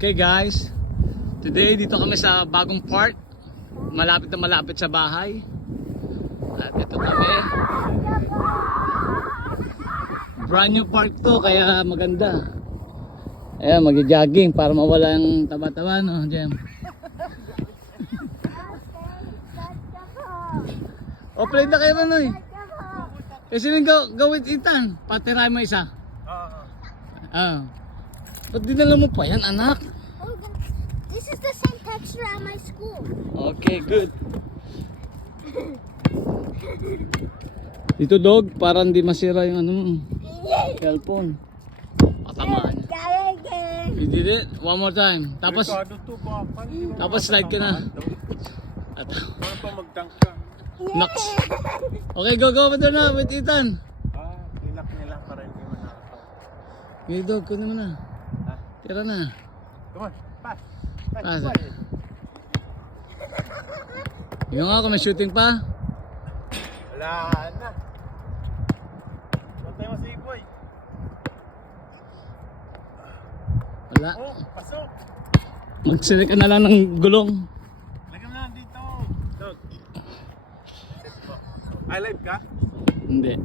Okay guys, today dito kami sa bagong park, malapit na malapit sa bahay. At ito kami, brand new park to kaya maganda. Ayan, mag-jogging para mawala yung taba-taba, no, Jem? O, play na kayo man, eh. Kasi nang gawin Ethan, patiray mo isa. Ba't dinala mo pa yan, anak? Oh, this is the same texture at my school. Okay, good. Dito dog, para hindi masira yung ano mo, cellphone. Patamaan. You did it? One more time. Tapos slide ka na. At, Nox. Okay, go na with Ethan. Ilak nila para hindi mo nakakaw. Okay, dog, kunin mo na. Tira na. Come on, pass. Pass. Yung nga, kung may shooting pa. Wala na. Patay mo si Boy. Wala. Oh, pasok. Magsili ka na lang ng gulong. Lagyan mo na dito. Dog. I live ka? Hindi.